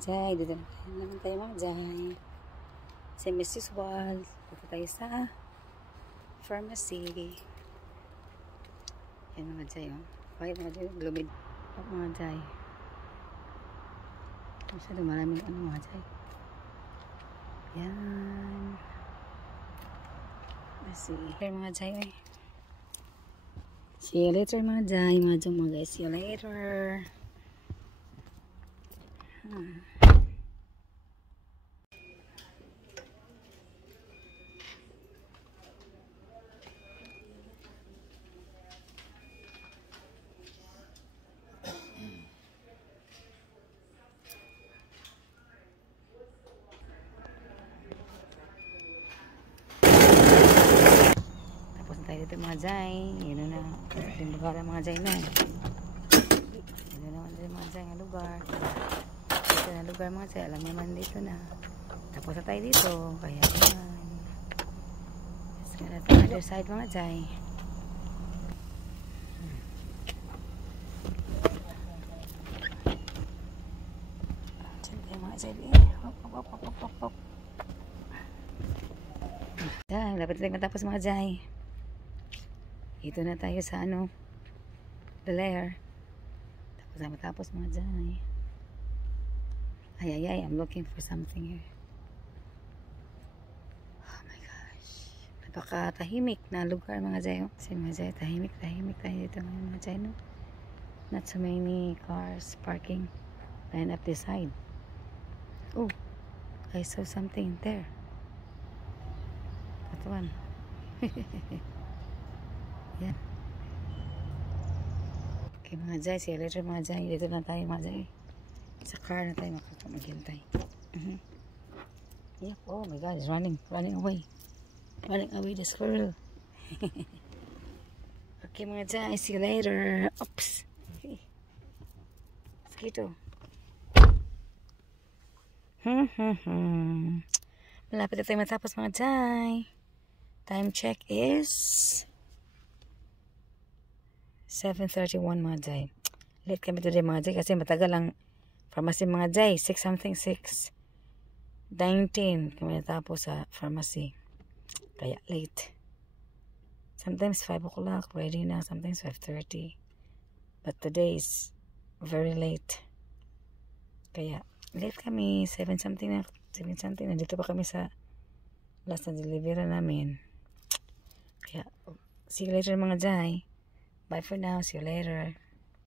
Jay, dito naman tayo mga Jay. Si Mrs. Wall. Dito tayo sa pharmacy. Yan mga Jay, oh. Bakit mga Jay? Glumid. Mga Jay. Masyado maraming mga Jay. Yan. Let's see. Here mga Jay, eh. See you later mga Jay. Mga guys. See you later. Tapos na tayo dito mga Jay. Yun na. Yung lugar ng mga Jay na. Yun naman dito mga Jay ng lugar. Dito na lugar mga Jay. Alam naman dito na. Tapos na tayo dito. Kaya naman. Let's go na the other side mga Jay. Hop. Jay, lapit tayo matapos mga Jay. Ito na tayo sa The Lair. Tapos na matapos mga Jay. Ay, I'm looking for something here. Oh my gosh. Napaka-tahimik na lugar mga Jay. Kasi mga Jay, tahimik tayo dito ngayon mga Jay, no? Not so many cars parking. Line up this side. Oh, I saw something there. That one. Yan. Okay mga Jay, see you later mga Jay. Dito na tayo mga Jay. Sa car na tayo maghintay. Yep. Oh my God, it's running away. Running away the squirrel. Okay mga Jay, see you later. Oops. Mosquito. Malapit na tayo matapos mga Jay. Time check is 7:31 mga Jay. Late kami today mga Jay kasi matagal ang pharmacy mga Jay. 6:19 kami natapos sa pharmacy. Kaya late. Sometimes 5 o'clock ready na. Sometimes 5:30. But today is very late. Kaya late kami. 7 something. Nandito pa kami sa last na delivery namin. Kaya see you later mga Jay. Bye for now. See you later.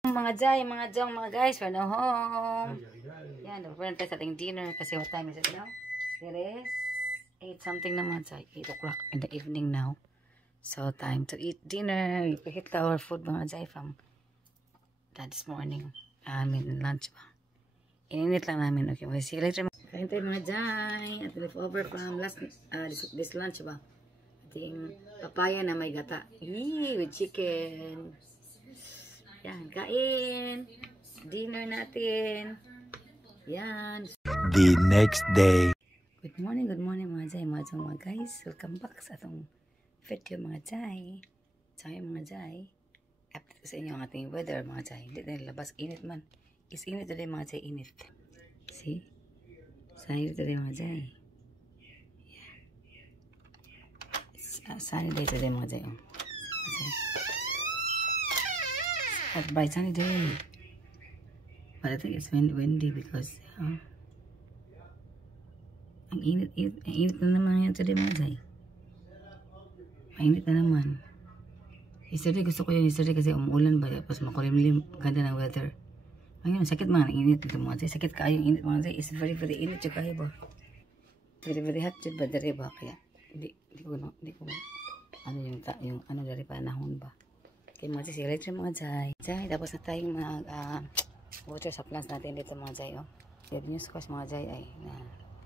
Mga Jay, mga Jong, mga guys, we're now home. Yan, we're tayo sa ating dinner kasi what time is it now? It is 8 something naman, Jay. 8 o'clock in the evening now. So, time to eat dinner. We hit our food mga Jay from this morning. Lunch ba? Ininit lang namin. Okay, we'll see you later. Kain tayo mga Jay. At leftover from this lunch ba? Ating papaya na may gata. Yee, with chicken. Yan, kain. Dinner natin. Yan. The next day. Good morning mga Jay. Mga guys. Welcome back sa atong video mga Jay. So mga Jay. Update ko sa inyo ang ating weather mga Jay. Hindi na labas. Init man. Is init today mga Jay. Init. See? Sunny today mga Jay. Yan. It's sunny day today mga Jay. It's bright sunny day. But I think it's windy because ang init na naman yan today mga Jay. Mainit na naman. Yesterday gusto ko yung yesterday kasi umuulan ba tapos makulimlim. Ganda ng weather. Ngayon sakit mga init dito mga Jay. Sakit kaayo yung init mga Jay. It's very init yung kaya ba. Very hot yung ba dari ba. Kaya hindi ko yung dari pa nahon ba. Okay mga Jay, see you later mga Jay. Jay, tapos na tayong water sa plants natin dito mga Jay. Oh. Yung new squash mga Jay ay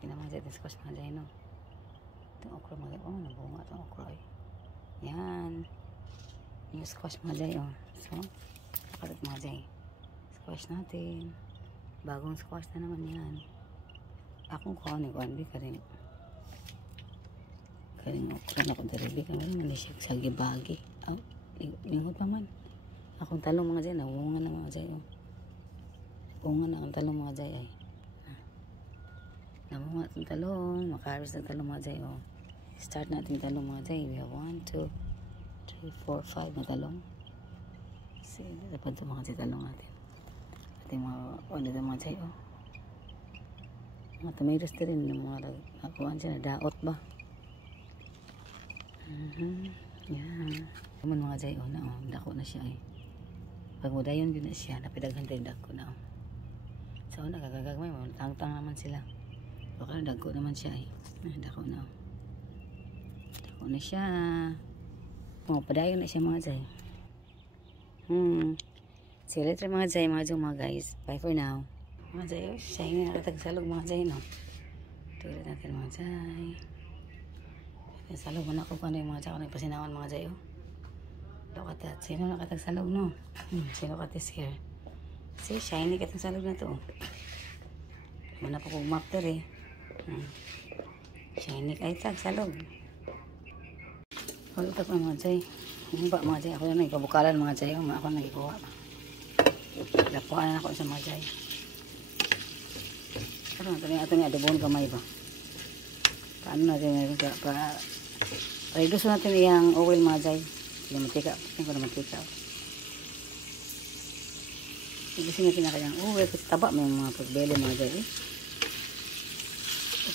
mga Jay, squash mga Jay no. Itong okra mga Jay. Oh, nabunga itong okra ay. Yan. New squash mga Jay. Oh. So, nakalit mga Jay. Squash natin. Bagong squash na naman yan. Akong kuhanin ka rin. Kaling okra na kung daribi ka rin. Manisip sa gibagi. Oh. Lingot pa man. Akong talong mga Jay, nawungan na mga Jay. Bunga na ang talong mga Jay ay. Bunga itong talong. Makaharvest ng talong mga jay. Oh. Start natin talong mga jay. We have 1, 2, 3, 4, 5 na talong. Kasi dapat ito mga jay talong natin. At yung mga mga jay. Oh. Mga tomatoes na rin. Mga nakuhaan siya na daot ba. Yan. Kaman mga jay. Oh, na, oh. Dako na siya eh. Pag mudayon yun na siya. Napidaghan din dako na. Oh. So nagagagagmay. Tang-tang naman sila. Baka dagko naman siya eh. Dako na. Oh. Dako na siya. Padayon na siya mga jay. See you later mga jay. Mga guys. Bye for now. Mga jay. Oh, shiny nakatagsalog mga jay no. Tulad natin mga jay. Salog mo na ako kung ano yung mga jay. Kung nagpasinawan mga jay. Oh. Look at that. Sino nakatagsalog no? Sino katis here? See, shiny katagsalog na to. Muna po kong mapter eh. Shiny kahit tagsalog. Huwag ito pa mga jay. Humba mga jay. Ako na nagpabukalan mga jay. Ako na nagikuha. Lapuan na ako sa mga jay. Pero ito ni adobon kamay ba? Paano natin reduce natin yung oil mga jay. Hindi matika. Tingin ko na matika. Reduce natin na kayang oil. Taba may mga pagbeli mga jay.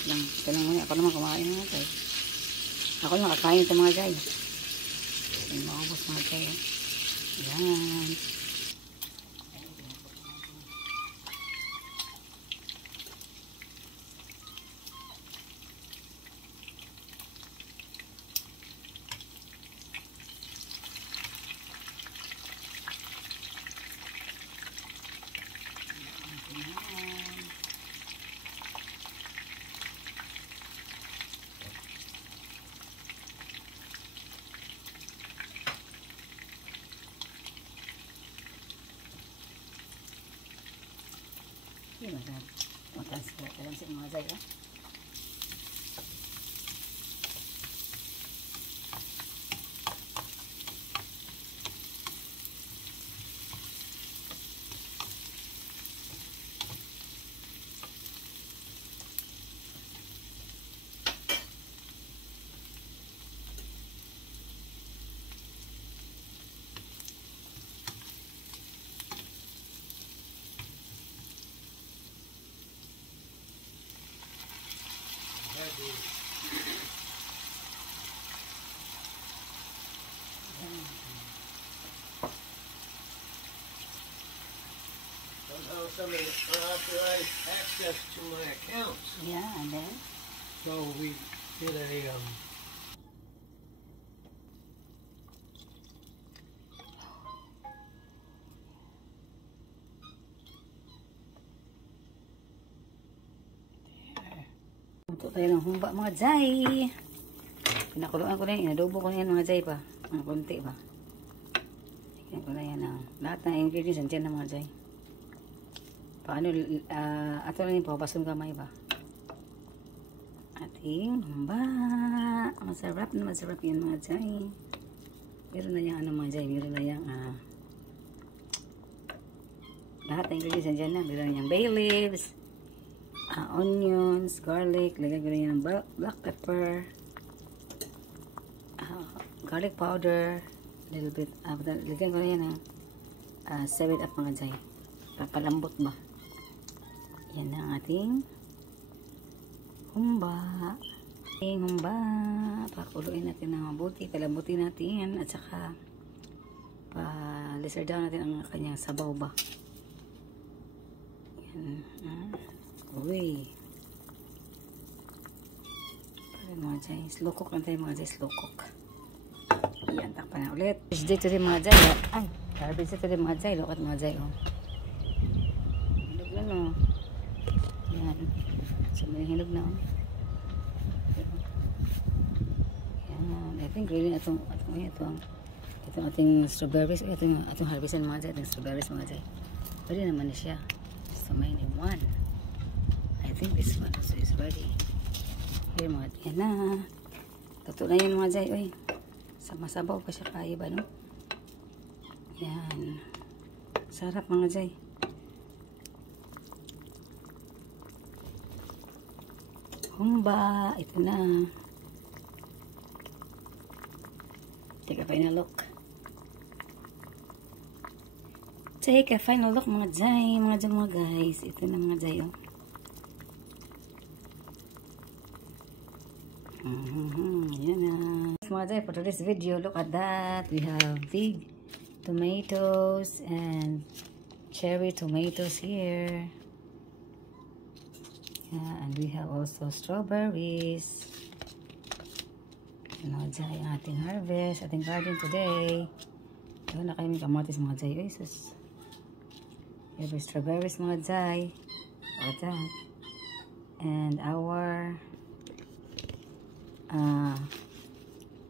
Ito lang muna. Ako naman kumakain mga jay. Ako lang kakain ito mga jay. May maubos mga jay. Yan. Mataas sa mga jay. Somehow somebody unauthorized access to my accounts. Yeah, and then? So we did a Ito tayo ng humba mga jay. Pinakuluan ko na yan. Inadobo ko na yan mga jay pa. Mga konti pa. Tingnan ko na yan ang lahat ng ingredients nandiyan na mga jay. Paano, ato lang yung papasun kamay ba? Ating humba. Masarap na masarap yan mga jay. Meron na yung ano mga jay. Meron na yung lahat ng ingredients nandiyan na. Meron na yung bay leaves. Onions, garlic, lagyan ko na yan ng black pepper, garlic powder, a little bit, lagyan ko na yan ng 7-up mga jay, papalambot ba. Yan na ang ating humba. Pakuluin natin ng mabuti, palambutin natin, at saka pa-lesser down natin ang kanyang sabaw ba. Yan. Uy. Para mga jay. Slow cook lang tayo mga jay. Slow cook. Yan. Takpan na ulit. Garbage day to rin mga jay. Ay. Garbage day to rin mga jay. Look at mga jay. Oh. Hinog na no. Yan. So may hinog na. Oh. Yan. I think really itong ating strawberries. Itong harvestan mga jay. Itong strawberries mga jay. Pwede naman na siya. So may name one. I think this one also is ready. Here mga jay. Yan na. Tuto na yan mga jay. Uy. Sama-sabaw pa siya kaya ba no? Yan. Sarap mga jay. Humba, ito na. Take a final look. Take a final look mga jay, mga guys. Ito na mga jay, oh. Yan na. Mga jay, for today's video, look at that. We have big tomatoes and cherry tomatoes here. Yeah, and we have also strawberries. Mga jay, ang ating harvest, ating garden today. Ito na kayo may kamatis mga jay. Ay, sus. We have strawberries mga jay. Look at that. And our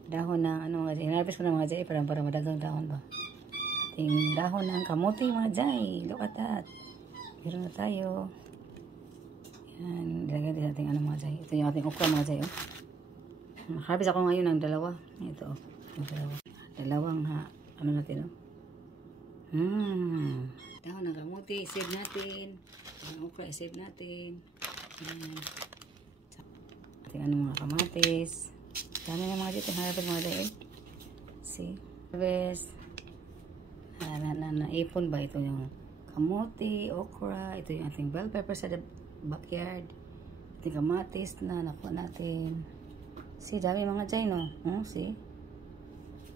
dahon ng ano mga jay. Hinarvest ko na mga jay para madagang dahon ba. Ating dahon ng kamote mga jay. Look at that. Meron na tayo. Yan. Ilagay din ating ano mga jay. Ito yung ating okra mga jay. Oh. Harvest ako ngayon ng dalawa. Ito. Yung dalawa. Dalawang ano natin. Oh. Dahon ng kamote. Save natin. Ang okra save natin. Yan. Ating ano mga kamatis. Dami na mga dito. Harvest mga jay. See? Harvest. Naipon ba ito yung kamote, okra. Ito yung ating bell pepper sa backyard. Ating kamatis na nakuha natin. See, dami mga jay, no? See?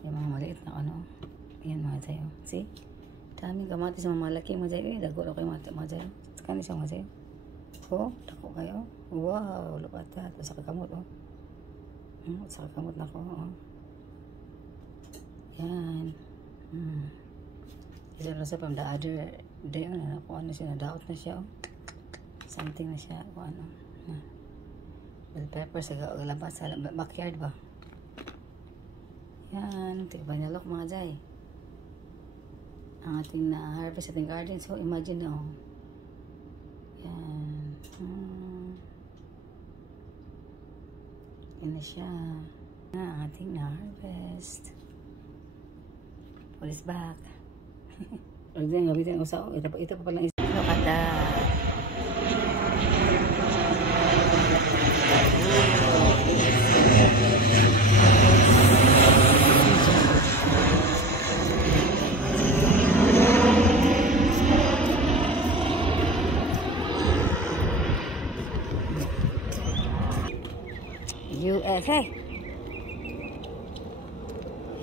Yung mga maliit na ano. Ayan mga jay, oh. See? Dami kamatis mga malaki mga jay. Eh, dago kayo mga jay. Sakanin siya mga jay. Oh, dako kayo. Wow, look at that. Sa kakamot, oh. Sa kakamot na ko, oh. Yan. Isa lang sa from the other day, kung ano siya, na-doubt na siya, oh. Something na siya, kung ano. Bell pepper sa labas, sa backyard ba? Yan, tigbanalok mga jay. Ang ating na-harvest ating garden, so imagine na, oh. Yan. Yan na siya. Ang ating na-harvest. Pull is back. Huwag din gamitin ang usaw. Ito pa palang isa. Look at that.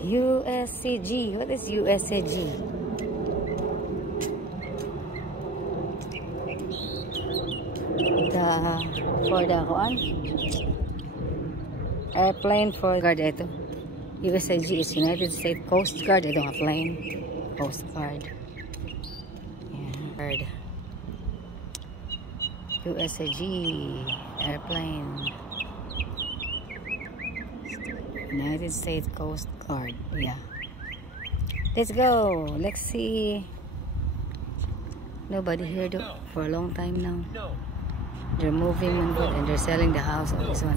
USCG. What is USCG? For the airplane for guard ito. USCG is United States Coast Guard. Ito nga plane. Coast Guard. Yeah. USCG airplane. United States Coast Guard. Yeah. Let's go. Let's see. Nobody here for a long time now. They're moving and they're selling the house of this one.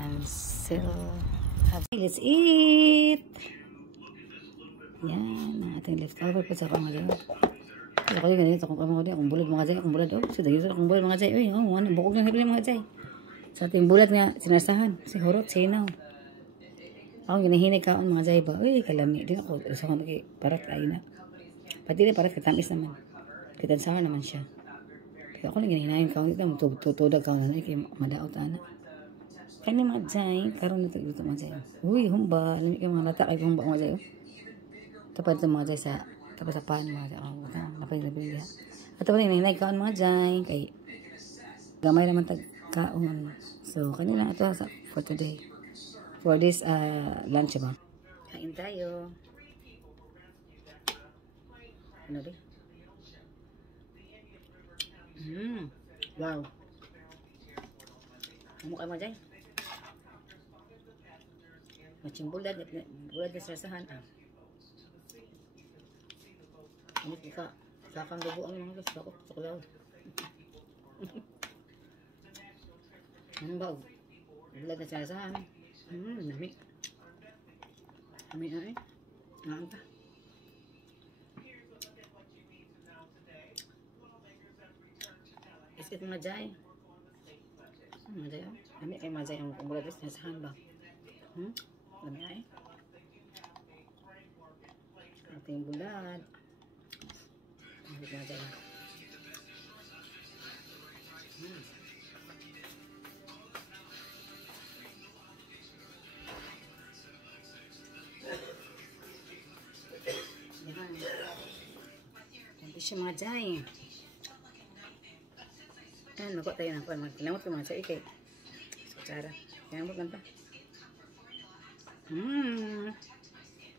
And still have. Let's eat. Yan. Ating leftover po sa pangalawa. Ako yung ganito. Akong bulad mga jay. Akong bulad. Oh, so dahil akong bulad mga jay. Uy, oh, bukog ng hipili mga jay. Sa ating bulat nga, sinasahan. Si Horot, sinaw. Ako ginahinig kaon mga jay ba. Uy, kalami. Di ako. Isa ko parat ay na. Pati na parat katamis naman. Kitansahan naman siya. Kaya ako lang ginahinayin kaon. Tutudag kaon na. Kaya madaot ana. Kaya ni mga jay. Karoon na ito mga jay. Uy, humba. Alam kayo mga lata. Ay humba mga jay. Tapad ito mga jay sa tapos sa pan mga jay. Napay-napay. At tapos hinahinay kaon mga jay. Kaya gamay naman kaon. So, kanila ito for today. For this lunch ba? Kain tayo. Ano ba? Wow. Ano kayo mga jay? Macing bulad na sarasahan. Ano ka? Kakang gabuang mga guys. Ako, saklaw. Ano ba? Bulad na sarasahan. Nami. Nami na eh. Nakanta. Iskit mga jay. Mga jay, oh. Lami kay mga jay ang bulad sa sahan ba? Lami ay. Ating bulad. Mga jay. Hindi siya mga jay. Ayan, magkot tayo ng kuwan. Kinamot ko mga jay kay Sutsara. Kinamot lang ta.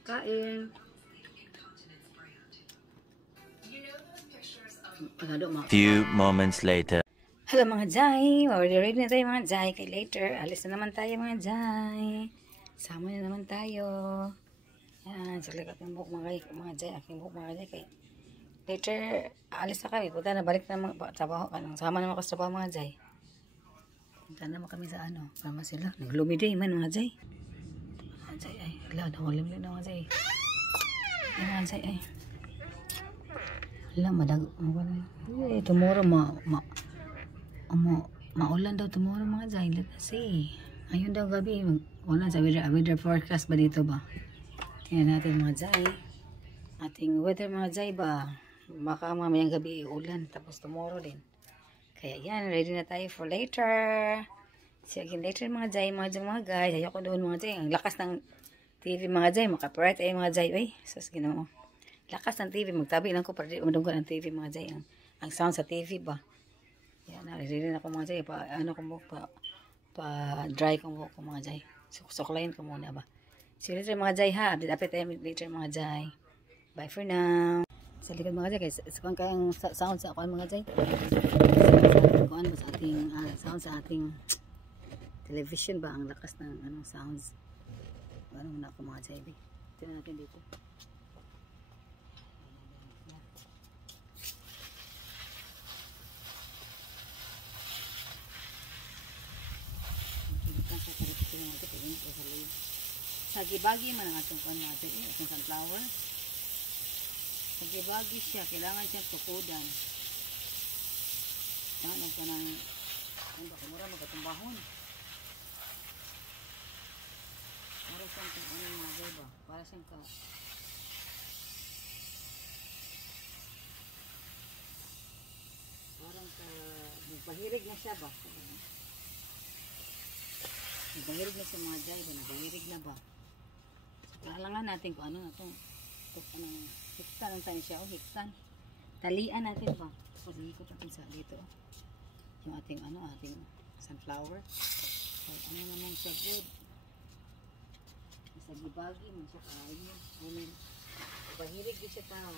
Kain. Few moments later. Hello mga jay. Ready na tayo mga jay. Kay later, alis na naman tayo mga jay. Sama na naman tayo. Yan, saglit aking buhok mga jay. Aking buhok mga jay. Kay later, alis na kami. Punta na, balik na mga trabaho. Sama naman ako sa trabaho mga jay. Punta naman kami sa ano. Sama sila. Naglumiday man mga jay. Mga jay ay. Hala, nakulimlim na mga jay. Ay mga jay ay. Hala, madag. Eh, tomorrow maulan daw tomorrow mga jay. Let's see. Ayun daw gabi. Wala sa weather forecast ba dito ba? Tingnan natin mga jay. Ating weather mga jay ba? Baka mamayang gabi ulan. Tapos tomorrow din. Kaya yan, ready na tayo for later. So again, later mga jay, mga guys. Ayoko doon mga jay. Ang lakas ng TV mga jay. Makaparat ay mga jay. Uy, sus ginoo. Lakas ng TV. Magtabi lang ko para di madunggan ang TV mga jay. Ang sound sa TV ba? Yan, ready na ako mga jay. Pa-dry ko mo ko mga jay. Suklayin ko muna ba. See you later mga jay ha. Update tayo later mga jay. Bye for now. Sa likod mga jay, kung kayang sound sa ako mga jay. Kung ano sa ating sound sa ating television ba, ang lakas ng anong sounds. Ano na ako mga jay. Tignan natin dito. Sagibagi man ang atong kuan mga jay, atong sunflower. Sagibagi siya, kailangan siyang tukudan. Yan, ang kanang kumura magkatumbahon. Para siyang kung ano mga jay ba? Para siyang parang nagpahirig na siya ba? Nagpahirig na siya mga jay ba? Nagpahirig na ba? Kailangan natin kung ano na itong hiktan ang tayo siya o hiktan. Talian natin ba? Tapos ikot natin sa dito. Yung ating ating sunflower. So, ano naman siya good. Sa gibagi mo siya kain mo. Amen. Pahirig din siya tao.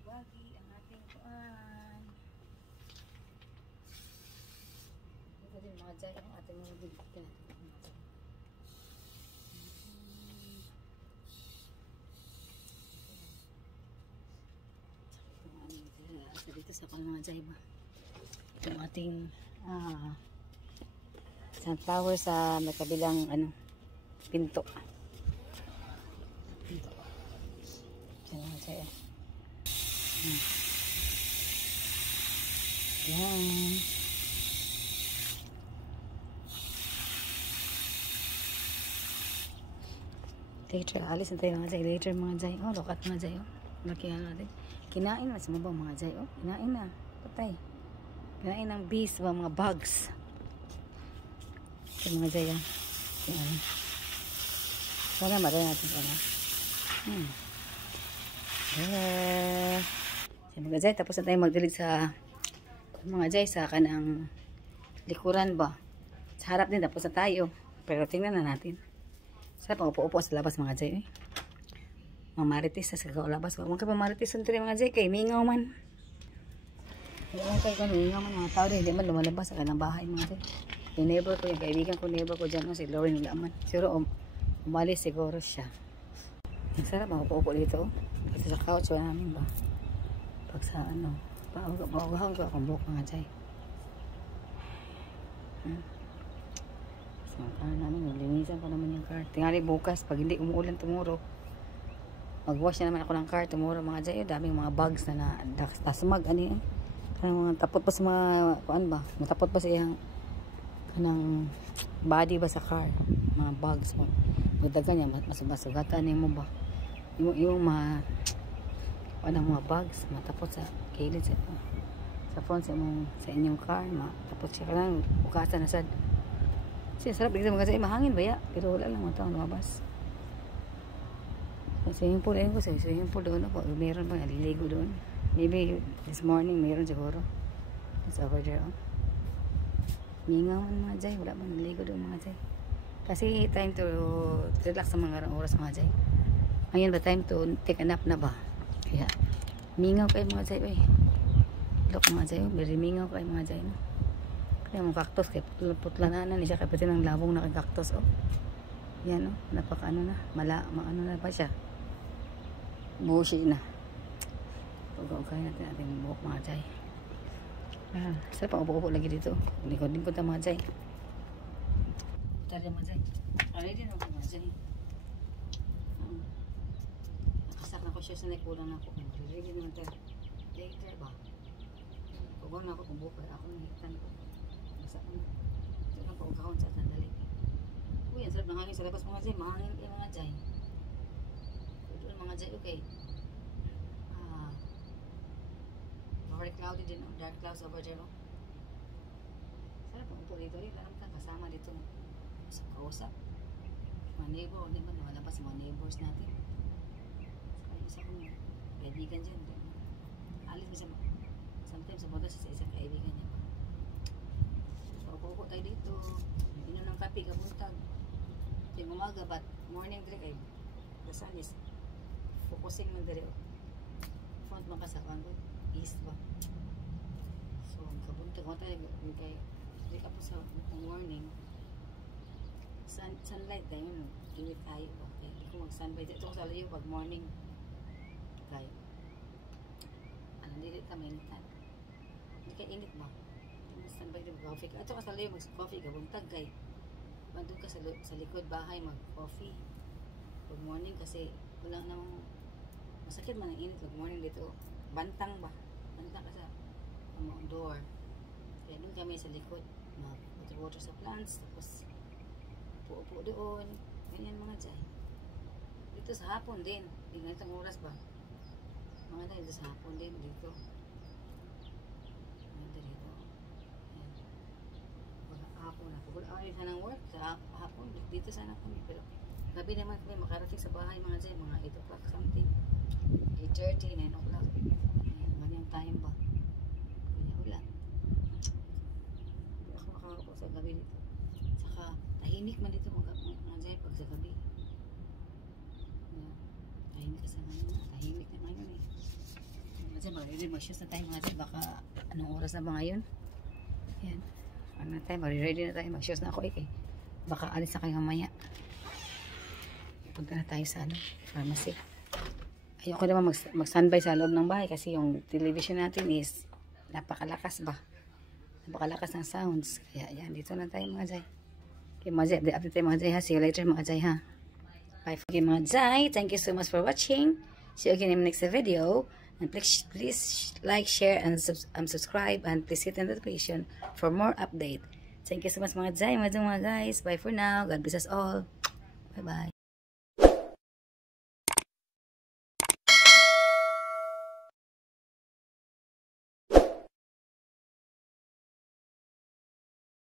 Bagi ang ating kuan. Ito din mga jay ang ating mga bibigyan. Sa mga jay ba? Itong ating sunflower sa may kabilang pinto. Yan mga jay. Yan. Later, alis na tayo mga jay. Later mga jay. Oh, look at mga jay. Oh. Lakihan natin. Kinain mas mabaw mga jay. Oh, kinain na. Patay. Kinain ng bees ba mga bugs. Ito mga jay. Oh. Yan. Sana maray natin sana. So, mga jay, tapos na tayo magdilig sa mga jay sa kanang likuran ba. Sa harap din, tapos na tayo. Pero tingnan na natin. Sa pang-upo-upo sa labas mga jay. Mga marites sa labas. Huwag ka pa marites sa mga jay. Kay mingaw man. Huwag kayo kung mingaw man mga tao din. Hindi man lumalabas sa kanang bahay mga jay. Yung neighbor ko, yung kaibigan ko neighbor ko dyan. Si Lauren Laman. Siguro umalis siguro siya. Ang sarap pang-upo-upo dito. Kasi sa couch wala namin ba. Pag sa paugahan ko akong buhok mga jay. Ang car namin, linisan ko naman yung car. Tingali bukas, pag hindi umuulan tomorrow, mag-wash na naman ako ng car tomorrow mga jay. Daming mga bugs na tasmag, mga tapot pa sa mga, kuan ba, matapot pa sa iyang kanang body ba sa car, mga bugs mo. Magdagan niya, masugatan niya mo ba. Yung mga, mga bugs, matapot sa kilid sa phone sa inyong car, matapot siya ka lang, bukasan na sad. Kasi sarap dito mga jay, mahangin ba ya? Pero wala lang mga taong lumabas. Swimming pool, ayun ko sa swimming pool doon ako. Meron ba naliligo doon? Maybe this morning meron siguro. It's over there. Oh. Mingaw man mga jay, wala man naliligo doon mga jay. Kasi time to relax sa mga oras mga jay. Ngayon ba time to take a nap na ba? Kaya mingaw kayo mga jay. Look mga jay, very mingaw kayo mga jay. No? Kaya mga cactus, kaya putlananan niya siya, kaya pati ng labong na cactus, oh. Yan, oh, napaka na, maano na ba siya? Bushy na. Pag-uukay natin ating buhok mga jay. Sarap ang upo-upo lagi dito. Lingkod-lingkod na mga jay. Tara mga jay. Aray din ako mga jay. Nakasak na ko siya sa naikulang ako. Ririgin naman tayo. Later ba? Pagod na ako kung buka. Ako nahitan ko. Ito lang paugahon sa sandali. Uy, ang sarap ng hangin sa labas mga jay. Mahangin kayo mga jay. Doon mga jay, okay. Very cloudy din, dark clouds over there. Sarap ang upo dito. Alam ka, kasama dito. Sa kausap. Mga neighbor, di ba? Nakalabas sa mga neighbors natin. Saka isa kong kaibigan dyan. Alis mo siya. Sometimes sa sa isang kaibigan niya. Upo tayo dito, inom ng kape, kabuntag. Ito yung umaga, but morning drink ay the sun is focusing man dali. Front man ka sa kanto, east ba? So, kabuntag mo tayo, kay drink up sa morning. Sunlight tayo, init tayo ba? Kaya hindi ko mag-sunlight. Ito ko sa layo pag morning. Kaya, dili ka mainitan. Hindi ka init ba? Standby din mag-coffee ka. Ato ka sa layo mag-coffee ka. Buntag kay bandun ka sa likod bahay mag-coffee. Good morning kasi wala namang masakit man ang init. Good morning dito. Bantang ba? Bantang ka sa door. Kaya doon kami sa likod. Mag-water sa plants. Tapos upo doon. Ganyan mga jay. Dito sa hapon din. Di ganitong oras ba? Mga tayo dito sa hapon din. Dito. Hapon ako. Kung ayaw ka ng work, sa hapon, dito sana kami. Pero gabi naman kami makarating sa bahay mga dyan, mga 8 o'clock something. 8:30, 9 o'clock. Ganyang time ba? Kanya ulan. Hindi ako makakapo sa gabi dito. Saka, tahimik man dito mga dyan pag sa gabi. Tahimik ka sa ngayon. Tahimik na ngayon eh. Mga dyan, mag-shoes na tayo mga dyan. Baka anong oras na ba ngayon? Yan. Ano na tayo, ready na tayo, mag-shoes na ako eh. Baka alis na kayo mamaya. Punta na tayo sa pharmacy. Ayoko naman mag-standby sa loob ng bahay kasi yung television natin is napakalakas ba? Napakalakas ng sounds. Kaya yan, dito na tayo mga Jay. Okay mga Jay, update tayo mga Jay ha. See you later mga Jay ha. Bye. Okay mga Jay, thank you so much for watching. See you again in the next video. And please like, share, and subscribe. And please hit the notification for more update. Thank you so much mga Jay, mga guys. Bye for now. God bless us all. Bye-bye.